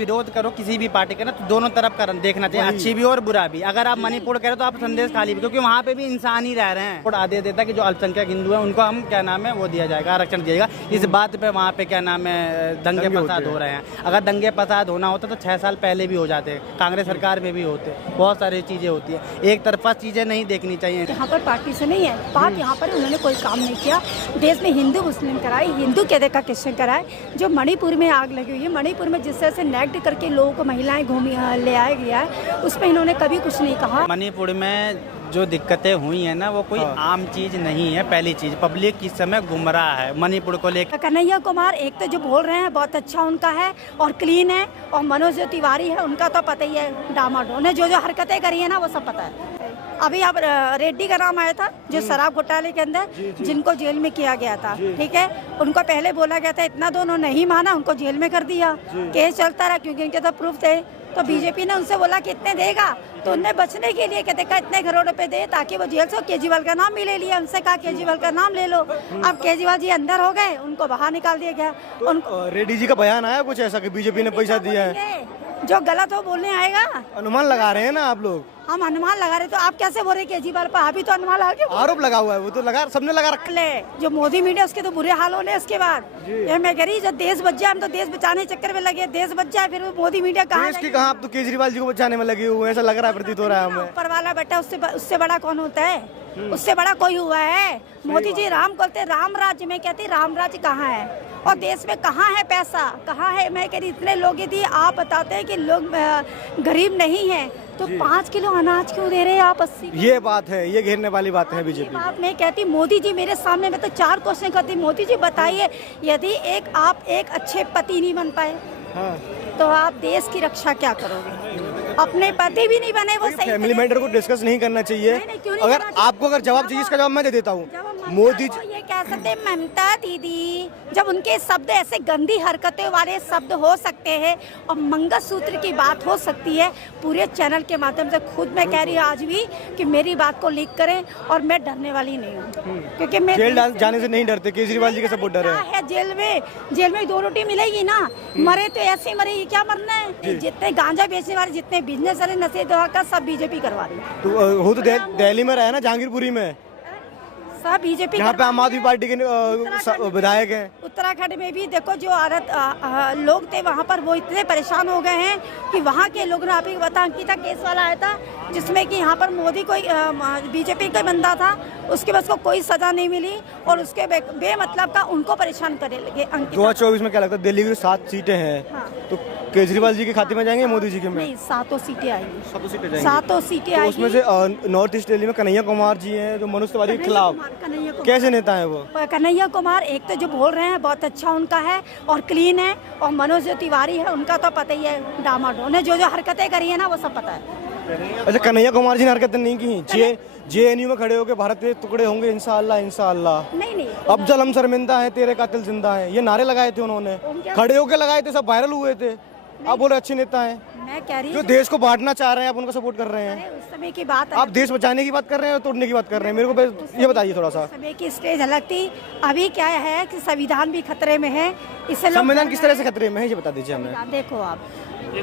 विरोध करो किसी भी पार्टी का ना, तो दोनों तरफ का देखना चाहिए, अच्छी भी और बुरा भी। अगर आप मणिपुर करें तो आप संदेश खाली भी, क्योंकि वहाँ पे भी इंसान ही रह रहे हैं। और आदेश देता है कि जो अल्पसंख्यक हिंदू है उनको हम क्या नाम है वो दिया जाएगा, आरक्षण दिया जाएगा। इस बात पे वहाँ पे क्या नाम है दंगे फसाद हो रहे हैं। अगर दंगे फसाद होना होता तो 6 साल पहले भी हो जाते, कांग्रेस सरकार में भी होते। बहुत सारी चीजें होती है, एक तरफा चीजें नहीं देखनी चाहिए। यहाँ पर पार्टी से नहीं है बात, यहाँ पर उन्होंने कोई काम नहीं किया। देश में हिंदू मुस्लिम कराए, हिंदू कहते का क्रिश्चियन कराए। जो मणिपुर में आग लगी हुई है, मणिपुर में जिस तरह से नेग्ड करके लोगों को महिलाएं घूमी ले आया गया है, उसमें इन्होंने कभी कुछ नहीं कहा। मणिपुर में जो दिक्कतें हुई है ना वो कोई आम चीज नहीं है। पहली चीज, पब्लिक इस समय गुमराह है मणिपुर को लेकर। कन्हैया कुमार एक तो जो बोल रहे हैं बहुत अच्छा उनका है और क्लीन है, और मनोज जो तिवारी है उनका तो पता ही है, डामाडोल ने जो हरकतें करी है ना वो सब पता है। अभी अब रेड्डी का नाम आया था जो शराब घोटाले के अंदर जिनको जेल में किया गया था, ठीक है, उनको पहले बोला गया था, इतना दोनों नहीं माना, उनको जेल में कर दिया। केस चलता रहा क्योंकि उनके तो प्रूफ थे। तो बीजेपी ने उनसे बोला कि इतने देगा, तो उनने बचने के लिए कहते इतने करोड़ रुपए दे ताकि वो जेल से केजरीवाल का नाम भी ले लिया। उनसे कहा केजरीवाल का नाम ले लो। अब केजरीवाल जी अंदर हो गए, उनको बाहर निकाल दिया गया। तो रेड्डी जी का बयान आया कुछ ऐसा कि बीजेपी ने पैसा दिया है? जो गलत हो बोलने आएगा। अनुमान लगा रहे हैं ना आप लोग। हम अनुमान लगा रहे, तो आप कैसे बोल रहे केजरीवाल पर? अभी तो अनुमान लगा के आरोप लगा हुआ है, वो तो लगा, सबने लगा रखा ले। जो मोदी मीडिया उसके तो बुरे हाल होने इसके बाद। ये मैं कह रही जब देश बच जाए, हम तो देश बचाने चक्कर में लगे, देश बच जाए फिर मोदी मीडिया कहाँ कहा। आप तो केजरीवाल जी को बचाने में लगे हुए हैं, ऐसा लग रहा है, प्रतीत हो रहा है हमें। ऊपर वाला बेटा उससे बड़ा कौन होता है? उससे बड़ा कोई हुआ है? मोदी जी राम बोलते, राम राज्य में कहती राम राज्य कहाँ है? और देश में कहाँ है पैसा, कहाँ है? मैं कह रही इतने लोग यदि आप बताते हैं कि लोग गरीब नहीं है तो 5 किलो अनाज क्यों दे रहे हैं आप? 80 ये बात है, ये घेरने वाली बात है बीजेपी। बात मैं कहती मोदी जी मेरे सामने, मैं तो 4 क्वेश्चन करती, मोदी जी बताइए यदि आप एक अच्छे पति नहीं बन पाए तो आप देश की रक्षा क्या करोगे? अपने पति भी नहीं बने वो सही। फैमिली मैटर को डिस्कस नहीं करना चाहिए। अगर आपको जवाब चाहिए, इसका जवाब मैं दे देता हूँ। मोदी जी ये कह सकते हैं ममता दीदी, जब उनके शब्द ऐसे गंदी हरकतें वाले शब्द हो सकते हैं और मंगलसूत्र की बात हो सकती है, पूरे चैनल के माध्यम से खुद मैं कह रही हूँ आज भी कि मेरी बात को लीक करें, और मैं डरने वाली नहीं हूँ क्योंकि मैं जेल जाने से नहीं डरते। केजरीवाल जी के सपोर्टर है। जेल में 2 रोटी मिलेगी ना, मरे तो ऐसे ही मरे, क्या मरना है? जितने गांजा बेचने वाले, जितने बिजनेस वाले, नशे दवा का सब बीजेपी करवा रही है। तो वो तो दिल्ली में रहे ना, जहांगीरपुरी में, सब बीजेपी यहाँ पे आम आदमी पार्टी के विधायक हैं। उत्तराखंड में भी देखो जो लोग थे वहाँ पर, वो इतने परेशान हो गए हैं कि वहाँ के लोग ने, आप ही बता, अंकिता केस वाला आया था जिसमें कि यहाँ पर मोदी कोई बीजेपी का बंदा था, उसके बाद उसको कोई सजा नहीं मिली और उसके बेमतलब का उनको परेशान करने लगे। 2024 में क्या लगता है, दिल्ली की 7 सीटें हैं, तो केजरीवाल जी के खाते में जाएंगे, मोदी जी के में? नहीं, 7 सीटें आएंगी। 7 सीटें आएंगी। उसमें से नॉर्थ ईस्ट दिल्ली में कन्हैया कुमार जी हैं जो मनोज तिवारी के खिलाफ। कैसे नेता है वो? कन्हैया कुमार एक तो जो बोल रहे हैं बहुत अच्छा उनका है और क्लीन है, और मनोज जो तिवारी है उनका तो पता ही है, डामाडोल ने जो हरकतें करी है ना वो सब पता है। अच्छा, कन्हैया कुमार जी ने हरकतें नहीं की? JNU में खड़े होकर भारत के टुकड़े होंगे इंशाअल्लाह, इंशाअल्लाह। नहीं, अफजल हम शर्मिंदा है, तेरे कातिल जिंदा है, ये नारे लगाए थे उन्होंने, खड़े होकर लगाए थे, सब वायरल हुए थे। आप बोल रहे अच्छे नेता हैं। मैं कह रही जो देश को बांटना चाह रहे हैं आप उनको सपोर्ट कर रहे हैं। उस समय की बात, आप देश बचाने की बात कर रहे हैं, तोड़ने की बात कर रहे हैं? मेरे को ये बताइए थोड़ा सा। समय की स्टेज अलग थी, अभी क्या है कि संविधान भी खतरे में है। इससे संविधान किस तरह से खतरे में है ये बता दीजिए हमें। देखो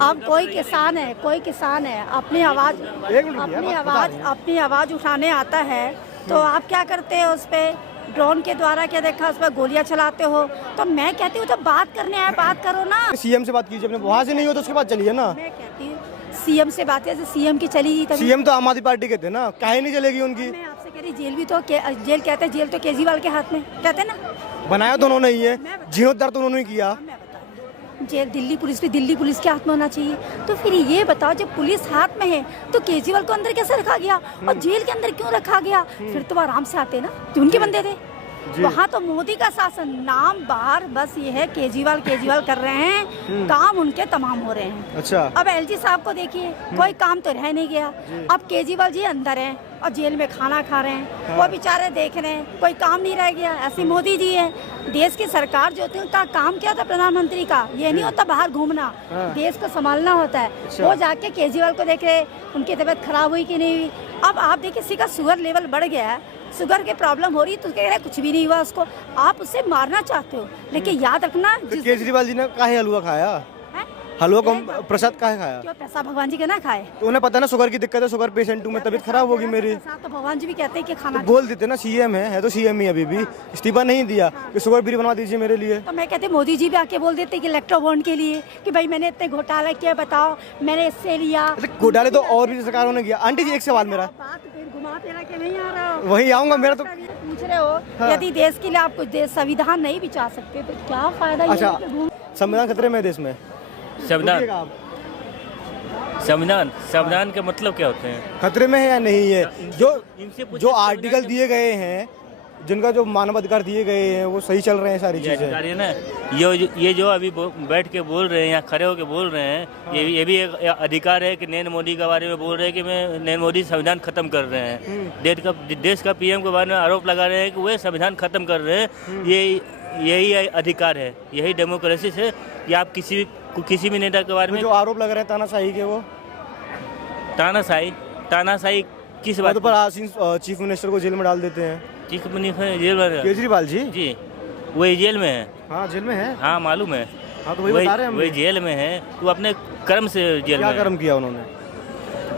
अब कोई किसान है, अपनी आवाज उठाने आता है तो आप क्या करते हैं? उस पे ड्रोन के द्वारा क्या देखा, उस पर गोलियां चलाते हो। तो मैं कहती हूँ जब बात करने आए बात करो ना। CM से बात कीजिए, अपने वहाँ से नहीं हो तो उसके बाद चलिए ना। मैं कहती हूँ CM से बात कीजिए, CM की चली तभी। CM तो आम आदमी पार्टी के थे ना, काहे नहीं चलेगी उनकी? मैं आपसे कह रही जेल भी तो जेल कहते हैं, जेल तो केजरीवाल के हाथ में, कहते हैं ना। बनाया तो उन्होंने ही है, जीर्णोद्धार तो उन्होंने ही किया। जेल दिल्ली पुलिस के हाथ में होना चाहिए। तो फिर ये बताओ जब पुलिस हाथ में है तो केजरीवाल को अंदर कैसे रखा गया और जेल के अंदर क्यों रखा गया? फिर तो आराम से आते ना, जो उनके बंदे थे। वहाँ तो मोदी का शासन, नाम बाहर बस ये है केजरीवाल कर रहे हैं, काम उनके तमाम हो रहे हैं। अच्छा, अब LG साहब को देखिए, कोई काम तो रह नहीं गया। अब केजरीवाल जी अंदर हैं और जेल में खाना खा रहे हैं, वो बेचारे देख रहे हैं, कोई काम नहीं रह गया। ऐसे मोदी जी है, देश की सरकार जो होती है उनका काम क्या होता है? प्रधानमंत्री का ये नहीं होता बाहर घूमना, देश को संभालना होता है। वो जाके केजरीवाल को देख रहे, उनकी तबीयत खराब हुई कि नहीं हुई। अब आप देखिए किसी का शुगर लेवल बढ़ गया है, शुगर की प्रॉब्लम हो रही है, तो कह रहे कुछ भी नहीं हुआ उसको, आप उसे मारना चाहते हो। लेकिन याद रखना केजरीवाल जी ने काहे हलवा खाया? हलवा कम प्रसाद काहे खाया? क्यों पैसा भगवान जी का ना खाए? तो उन्हें पता ना शुगर की दिक्कत है, शुगर पेशेंट हूँ मैं, तबीयत खराब होगी मेरी। प्रसाद तो भगवान जी भी कहते हैं कि खाना। बोल देते ना सीएम है तो सीएम ही अभी भी इस्तीफा नहीं दिया कि शुगर फ्री बनवा दीजिए मेरे लिए। तो मैं कहती मोदी जी भी आके बोल देते कि इलेक्ट्रो बॉन्ड के लिए कि भाई मैंने इतने घोटाला किया, बताओ मैंने इससे लिया। घोटाले तो और भी सरकारों ने किया। आंटी जी एक सवाल मेरा, बात फिर घुमा फिरा के नहीं आ रहा हो। वही आऊंगा मेरा तो। पूछ रहे हो यदि देश के लिए आप कुछ देश संविधान नहीं बिचा सकते तो क्या फायदा? अच्छा, संविधान खतरे में है देश में? संविधान संविधान के मतलब क्या होते हैं? खतरे में है या नहीं है? इनसे जो आर्टिकल दिए गए हैं, जिनका जो मानवाधिकार दिए गए हैं, वो सही चल रहे हैं सारी ये चीजें? अधिकार है ना, ये जो अभी बैठ के बोल रहे हैं या खड़े होके बोल रहे हैं, ये भी एक अधिकार है कि नरेंद्र मोदी के बारे में बोल रहे हैं कि मैं नरेंद्र मोदी संविधान खत्म कर रहे हैं। देश का पीएम के बारे में आरोप लगा रहे हैं कि वे संविधान खत्म कर रहे हैं। यही अधिकार है, यही डेमोक्रेसी है कि आप किसी भी नेता के बारे में जो आरोप लग रहे हैं तानाशाही के, वो तानाशाही किस बात पर आसीन चीफ मिनिस्टर को जेल में डाल देते हैं। चीफ मिनिस्टर जेल में? केजरीवाल जी वही जेल में है। हाँ जेल में है। हाँ मालूम है। हाँ तो वही बता रहे हैं हम। वही जेल में है तो अपने कर्म से जेल में। क्या कर्म किया उन्होंने?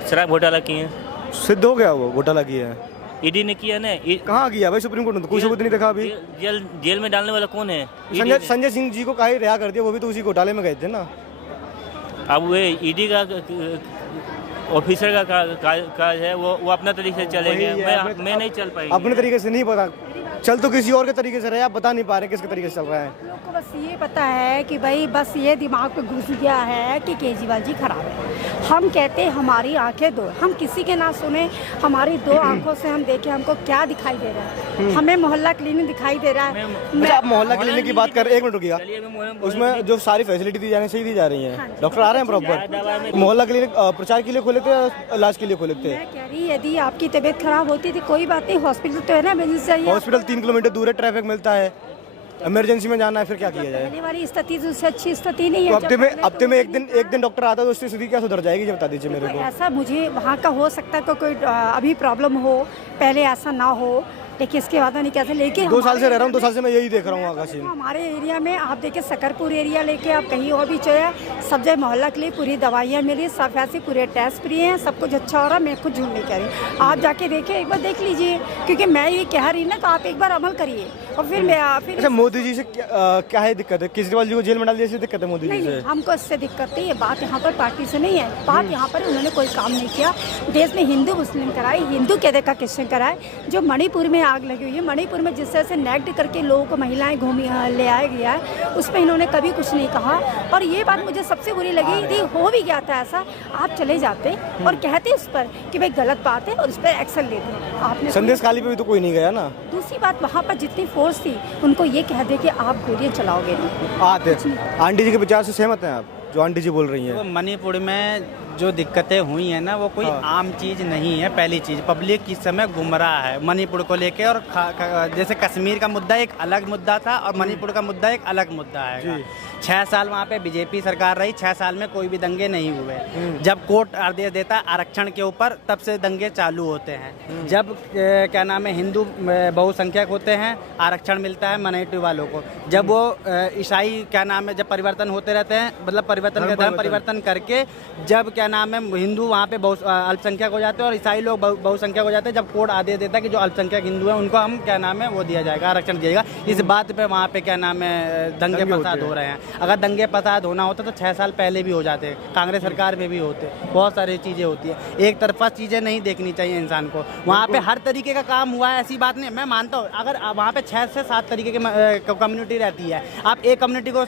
शराब घोटाला किए, सिद्ध हो गया वो घोटाला किया है। ईडी ने किया ना। कहाँ किया भाई? सुप्रीम कोर्ट ने तो कोई सबूत नहीं देखा अभी। जेल में डालने वाला कौन है? संजय सिंह जी को काहे रिहा कर दिया? वो भी तो उसी घोटाले में गए थे ना। अब वो ईडी का ऑफिसर का काज है, वो अपना तरीके से चलेंगे। मैं नहीं चल पाएंगे। अपने तरीके से नहीं पता, चल तो किसी और के तरीके से रहे, आप बता नहीं पा रहे किसके तरीके से चल रहा है। लोग को बस ये पता है कि भाई बस ये दिमाग पे घुस गया है कि केजरीवाल जी खराब है। हम कहते हैं हमारी आंखें दो, हम किसी के ना सुने, हमारी दो आंखों से हम देखें हमको क्या दिखाई दे रहा है। हमें मोहल्ला क्लिनिक दिखाई दे रहा है। अच्छा, आप मोहल्ला क्लिनिक की बात कर, एक मिनट रुकिएगा। उसमें जो सारी फैसिलिटी दी जानी सही दी जा रही है, डॉक्टर आ रहे हैं प्रॉपर? मोहल्ला क्लिनिक प्रचार के लिए खोले थे या इलाज के लिए खोले थे? मैं कह रही यदि आपकी तबीयत खराब होती थी कोई बात नहीं, हॉस्पिटल तो है ना, इमरजेंसी चाहिए। हॉस्पिटल 3 किलोमीटर दूर है, ट्रैफिक मिलता है, इमरजेंसी में जाना है, फिर क्या किया जाए? पहले वाली स्थिति उससे अच्छी स्थिति नहीं है। तो हफ्ते में एक दिन डॉक्टर आता है तो उसकी स्थिति क्या सुधर जाएगी? ये बता दीजिए मेरे को। ऐसा मुझे वहाँ का हो सकता है कोई अभी प्रॉब्लम हो, पहले ऐसा ना हो, लेकिन इसके बाद नहीं कैसे। लेकिन 2 साल से रह रहा हूँ, 2 साल से मैं यही देख रहा हूँ आकाशी। हमारे एरिया में आप देखिए सकरपुर एरिया लेके आप कहीं और भी चाहिए, सब जगह मोहल्ला के लिए पूरी दवाइयाँ मिली, सब ऐसे पूरे टेस्ट फ्री हैं, सब कुछ अच्छा हो रहा है। मैं कुछ झूठ नहीं कह रही, आप जाके देखिए, एक बार देख लीजिए, क्योंकि मैं ये कह रही ना तो आप एक बार अमल करिए और फिर मैं अच्छा, मोदी जी से क्या है दिक्कत है? केजरीवाल जी को जेल में डाल दिया, दिक्कत है मोदी जी से? हमको इससे दिक्कत नहीं है, बात यहाँ पर पार्टी से नहीं है, बात यहाँ पर उन्होंने कोई काम नहीं किया। देश में हिंदू मुस्लिम कराए, हिंदू के देखा क्रिश्चियन कराए। जो मणिपुर में आग लगी हुई है, मणिपुर में जिस तरह से नेग्ड करके लोगों को महिलाएं घूमी ले आया गया है, उस पर इन्होंने कभी कुछ नहीं कहा। और ये बात मुझे सबसे बुरी लगी थी, हो भी गया था ऐसा, आप चले जाते और कहते उस पर कि भाई गलत बात है और उस पर एक्शन लेते। आपने संदेश खाली पे भी तो कोई नहीं गया ना। दूसरी बात, वहाँ पर जितनी फोर्स थी उनको ये कह दे कि आप गोलियां चलाओगे नहीं। आते आंटी जी के विचार से सहमत हैं आप, जो आंटी जी बोल रही हैं? तो मणिपुर में जो दिक्कतें हुई हैं ना, वो कोई आम चीज़ नहीं है। पहली चीज़, पब्लिक इस समय गुमराह है मणिपुर को लेके। और जैसे कश्मीर का मुद्दा एक अलग मुद्दा था और मणिपुर का मुद्दा एक अलग मुद्दा है। 6 साल वहाँ पे बीजेपी सरकार रही, 6 साल में कोई भी दंगे नहीं हुए। जब कोर्ट आदेश देता है आरक्षण के ऊपर, तब से दंगे चालू होते हैं। जब क्या नाम है, हिंदू बहुसंख्यक होते हैं, आरक्षण मिलता है माइनॉरिटी वालों को। जब वो ईसाई क्या नाम है, जब परिवर्तन होते रहते हैं, मतलब परिवर्तन करके जब क्या नाम है हिंदू वहाँ पे अल्पसंख्यक हो जाते हैं और ईसाई लोग बहुसंख्यक हो जाते हैं, जब कोर्ट आदेश देता है कि जो अल्पसंख्यक हिंदू हैं उनको हम क्या नाम है वो दिया जाएगा, आरक्षण दिया जाएगा। इस बात पे वहाँ पे क्या नाम है दंगे फसाद हो रहे हैं। अगर दंगे फसाद होना होता तो 6 साल पहले भी हो जाते, कांग्रेस सरकार में भी होते। बहुत सारी चीज़ें होती है, एक तरफा चीज़ें नहीं देखनी चाहिए इंसान को। वहाँ पे हर तरीके का काम हुआ है, ऐसी बात नहीं। मैं मानता हूँ अगर वहाँ पे 6 से 7 तरीके की कम्युनिटी रहती है, आप एक कम्युनिटी को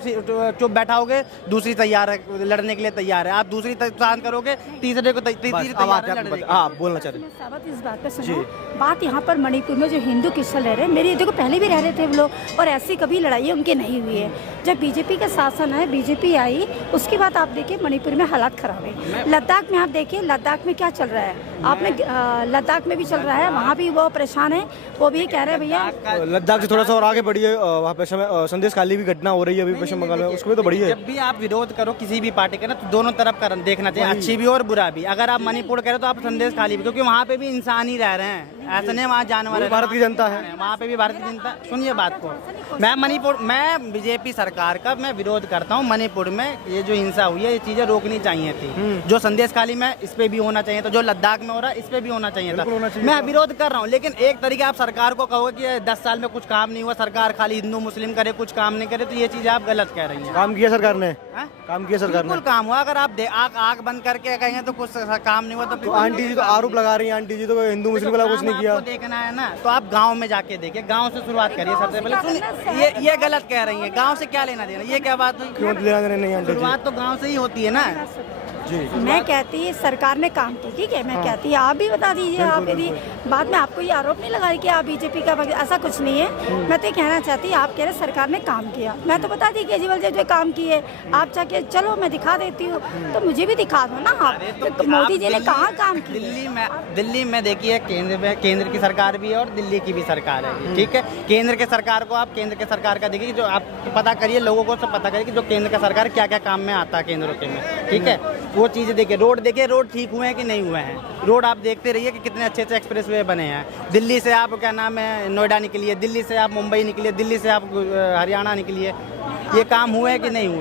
चुप बैठाओगे, दूसरी तैयार है लड़ने के लिए तैयार है, आप दूसरी शांत करोगे, तीसरे को तीसरी तैयार है लड़ने के लिए। आप बोलना चाह रहे हैं? मैं सहमत इस बात पे सुनो। बात यहाँ पर मणिपुर में जो हिंदू क्रिश्चियन रह रहे हैं, मेरी देखो पहले भी रह रहे थे वो लोग, और ऐसी कभी लड़ाई उनकी नहीं हुई है। जब बीजेपी का शासन है, बीजेपी आई, उसके बाद आप देखिए मणिपुर में हालात खराब है। लद्दाख में आप देखिए, लद्दाख में क्या चल रहा है, आपने लद्दाख में भी चल रहा है, वहाँ भी वो परेशान है, वो भी कह रहे हैं भैया लद्दाख से थोड़ा सा और आगे बढ़िए, वहाँ पे संदेश खाली भी घटना हो रही है अभी पश्चिम बंगाल में, उसमें तो बढ़िया है। जब भी आप विरोध करो किसी भी पार्टी का ना, तो दोनों तरफ का देखना चाहिए, अच्छी भी और बुरा भी। अगर आप मणिपुर कह रहे हो तो आप संदेश खाली भी, क्योंकि वहाँ पे भी इंसान ही रह रहे हैं, ऐसा नहीं वहाँ जानवर है, भारत की जनता है। वहाँ पे भी भारत की जनता। सुनिए बात को, मैं बीजेपी सरकार का मैं विरोध करता हूँ। मणिपुर में ये जो हिंसा हुई है, ये चीजें रोकनी चाहिए थी। जो संदेश खाली में इस पे भी होना चाहिए था, जो लद्दाख में हो रहा है इस पे भी होना चाहिए था। मैं विरोध कर रहा हूँ, लेकिन एक तरीके आप सरकार को कहोगे कि 10 साल में कुछ काम नहीं हुआ, सरकार खाली हिंदू मुस्लिम करे, कुछ काम नहीं करे, तो ये चीज आप गलत कह रही हैं। काम किया सरकार ने, हाँ? काम किया सरकार ने, बिल्कुल काम हुआ। अगर आप आँख बंद करके कहेंगे तो कुछ काम नहीं हुआ, तो आंटी जी तो आरोप लगा रही हैं, आंटी जी तो हिंदू मुस्लिम वाला कुछ नहीं किया। आपको देखना है ना, तो आप गांव में जाके देखिए, गांव से शुरुआत करिए सबसे पहले। सुनिए, ये गलत कह रही है, गांव से क्या लेना देना, ये क्या बात हुई? क्यों लेना देना नहीं आंटी जी? शुरुआत तो गांव से ही होती है ना जी। मैं कहती है सरकार ने काम की, ठीक है। मैं कहती है आप भी बता दीजिए, आप यदि बाद में आपको ये आरोप नहीं लगा रही कि आप बीजेपी का, ऐसा कुछ नहीं है। मैं तो ये कहना चाहती आप कह रहे सरकार ने काम किया, मैं तो बता दी केजरीवाल जी जो काम किए, आप चाहे चलो मैं दिखा देती हूँ, तो मुझे भी दिखा दो ना आप। तो मोदी जी ने कहाँ काम किया? दिल्ली में देखिए, केंद्र की सरकार भी है और दिल्ली की भी सरकार है, ठीक है। केंद्र के सरकार को आप केंद्र के सरकार का देखिए, जो आप पता करिए, लोगों को सब पता करिए कि जो केंद्र का सरकार क्या क्या काम में आता है केंद्रों के में, ठीक है। वो चीज़ें देखिए, रोड ठीक हुए हैं कि नहीं हुए हैं। रोड आप देखते रहिए कि कितने अच्छे अच्छे एक्सप्रेस वे बने हैं। दिल्ली से आप क्या नाम है नोएडा निकलिए, दिल्ली से आप मुंबई निकलिए, दिल्ली से आप हरियाणा निकलिए, ये काम हुए हैं कि नहीं हुए?